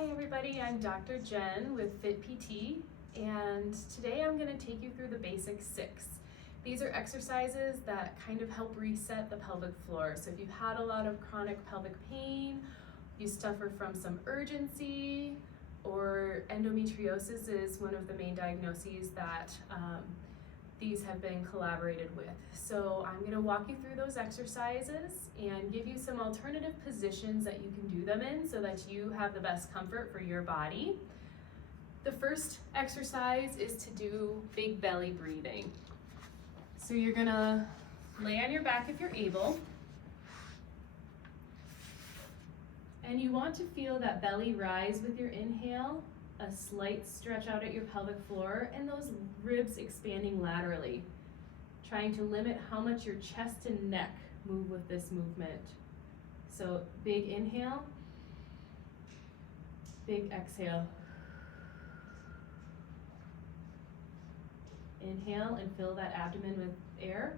Hi everybody, I'm Dr. Jen with Fit PT, and today I'm going to take you through the basic 6. These are exercises that kind of help reset the pelvic floor. So if you've had a lot of chronic pelvic pain, you suffer from some urgency, or endometriosis is one of the main diagnoses that these have been collaborated with. So I'm going to walk you through those exercises and give you some alternative positions that you can do them in so that you have the best comfort for your body. The first exercise is to do big belly breathing. So you're going to lay on your back if you're able. And you want to feel that belly rise with your inhale, a slight stretch out at your pelvic floor, and those ribs expanding laterally, trying to limit how much your chest and neck move with this movement. So big inhale, big exhale. Inhale and fill that abdomen with air.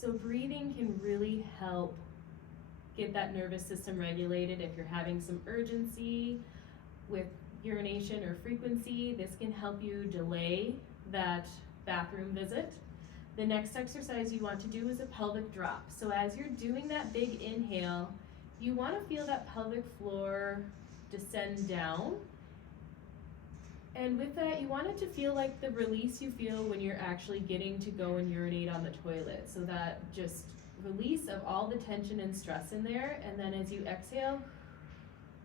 So breathing can really help get that nervous system regulated. If you're having some urgency with urination or frequency, this can help you delay that bathroom visit. The next exercise you want to do is a pelvic drop. So as you're doing that big inhale, you want to feel that pelvic floor descend down. And with that, you want it to feel like the release you feel when you're actually getting to go and urinate on the toilet. So that just release of all the tension and stress in there. And then as you exhale,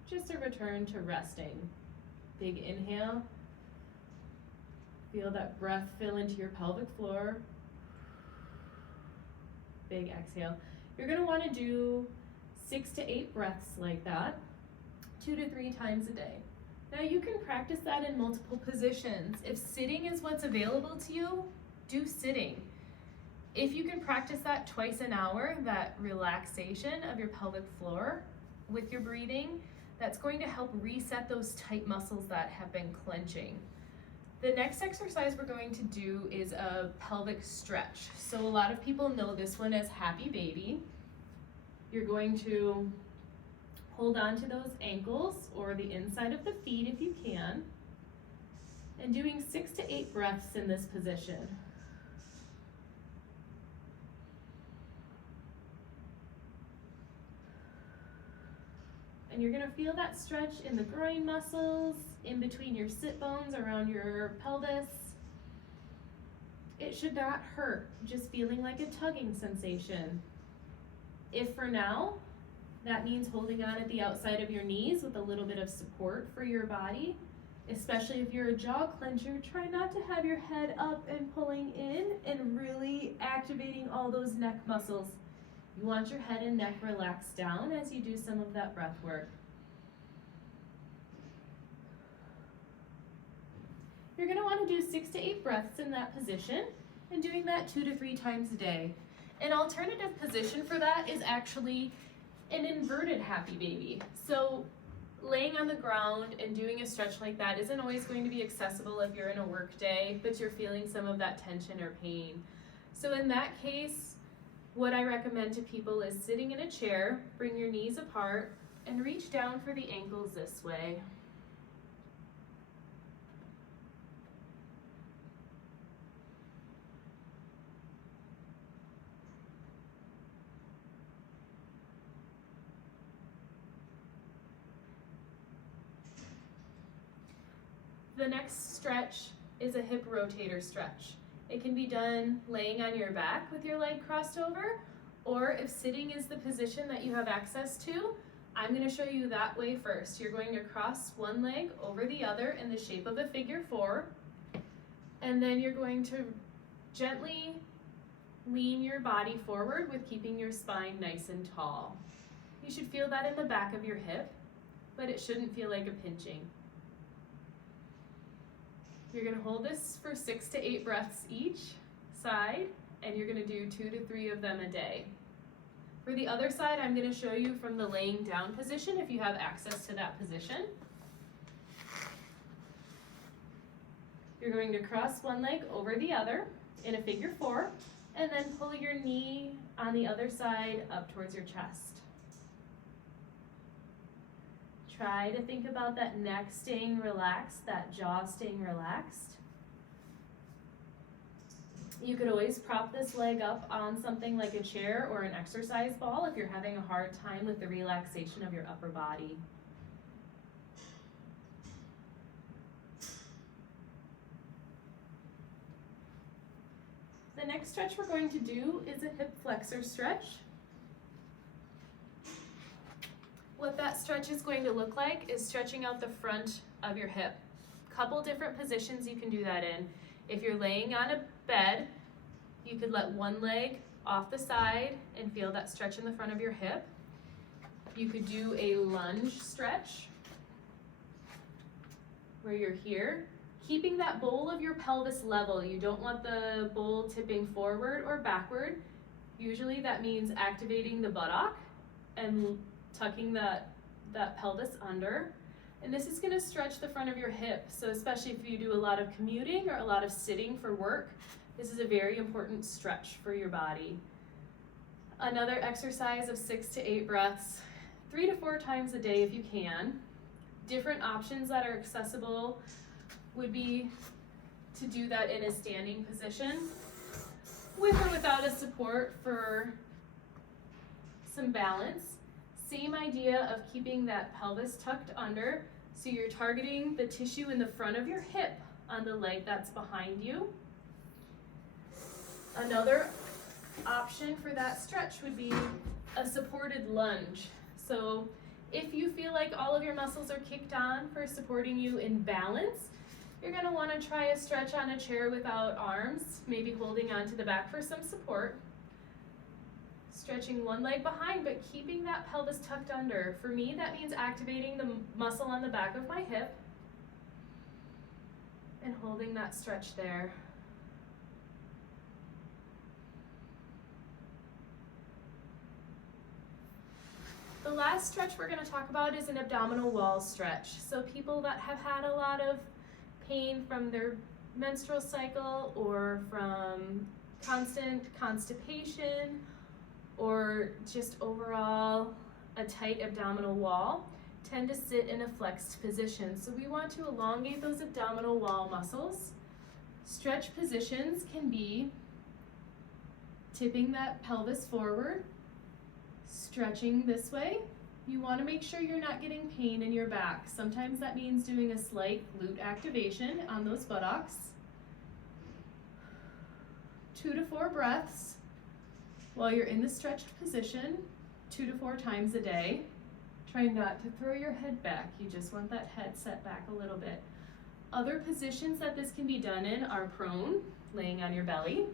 just a return to resting. Big inhale. Feel that breath fill into your pelvic floor. Big exhale. You're going to want to do 6 to 8 breaths like that, 2 to 3 times a day. Now you can practice that in multiple positions. If sitting is what's available to you, do sitting. If you can practice that twice an hour, that relaxation of your pelvic floor with your breathing, that's going to help reset those tight muscles that have been clenching. The next exercise we're going to do is a pelvic stretch. So a lot of people know this one as happy baby. You're going to hold on to those ankles or the inside of the feet if you can, and doing 6 to 8 breaths in this position. And you're going to feel that stretch in the groin muscles, in between your sit bones, around your pelvis. It should not hurt, just feeling like a tugging sensation. If for now, that means holding on at the outside of your knees with a little bit of support for your body. Especially if you're a jaw clencher, try not to have your head up and pulling in and really activating all those neck muscles. You want your head and neck relaxed down as you do some of that breath work. You're going to want to do 6 to 8 breaths in that position and doing that 2 to 3 times a day. An alternative position for that is actually an inverted happy baby. So laying on the ground and doing a stretch like that isn't always going to be accessible if you're in a work day, but you're feeling some of that tension or pain. So in that case, what I recommend to people is sitting in a chair, bring your knees apart, and reach down for the ankles this way. The next stretch is a hip rotator stretch. It can be done laying on your back with your leg crossed over, or if sitting is the position that you have access to, I'm going to show you that way first. You're going to cross one leg over the other in the shape of a figure 4, and then you're going to gently lean your body forward with keeping your spine nice and tall. You should feel that in the back of your hip, but it shouldn't feel like a pinching. You're going to hold this for 6 to 8 breaths each side, and you're going to do 2 to 3 of them a day. For the other side, I'm going to show you from the laying down position if you have access to that position. You're going to cross one leg over the other in a figure 4, and then pull your knee on the other side up towards your chest. Try to think about that neck staying relaxed, that jaw staying relaxed. You could always prop this leg up on something like a chair or an exercise ball if you're having a hard time with the relaxation of your upper body. The next stretch we're going to do is a hip flexor stretch. What that stretch is going to look like is stretching out the front of your hip. Couple different positions you can do that in. If you're laying on a bed, you could let one leg off the side and feel that stretch in the front of your hip. You could do a lunge stretch where you're here, keeping that bowl of your pelvis level. You don't want the bowl tipping forward or backward. Usually that means activating the buttock and tucking that pelvis under. And this is going to stretch the front of your hip. So especially if you do a lot of commuting or a lot of sitting for work, this is a very important stretch for your body. Another exercise of 6 to 8 breaths, 3 to 4 times a day if you can. Different options that are accessible would be to do that in a standing position with or without a support for some balance. Same idea of keeping that pelvis tucked under, so you're targeting the tissue in the front of your hip on the leg that's behind you. Another option for that stretch would be a supported lunge. So if you feel like all of your muscles are kicked on for supporting you in balance, you're going to want to try a stretch on a chair without arms, maybe holding onto the back for some support. Stretching one leg behind, but keeping that pelvis tucked under. For me, that means activating the muscle on the back of my hip and holding that stretch there. The last stretch we're going to talk about is an abdominal wall stretch. So people that have had a lot of pain from their menstrual cycle or from constant constipation or just overall a tight abdominal wall tend to sit in a flexed position. So we want to elongate those abdominal wall muscles. Stretch positions can be tipping that pelvis forward, stretching this way. You want to make sure you're not getting pain in your back. Sometimes that means doing a slight glute activation on those buttocks. 2 to 4 breaths while you're in the stretched position, 2 to 4 times a day. Try not to throw your head back. You just want that head set back a little bit. Other positions that this can be done in are prone, laying on your belly,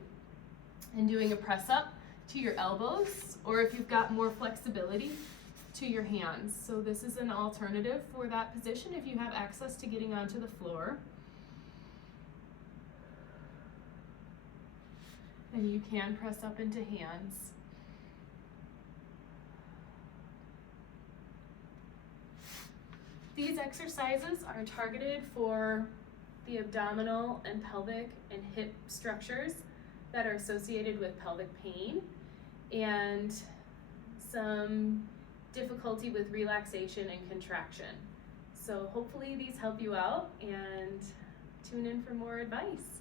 and doing a press up to your elbows, or if you've got more flexibility, to your hands. So this is an alternative for that position if you have access to getting onto the floor. And you can press up into hands. These exercises are targeted for the abdominal and pelvic and hip structures that are associated with pelvic pain and some difficulty with relaxation and contraction. So hopefully these help you out, and tune in for more advice.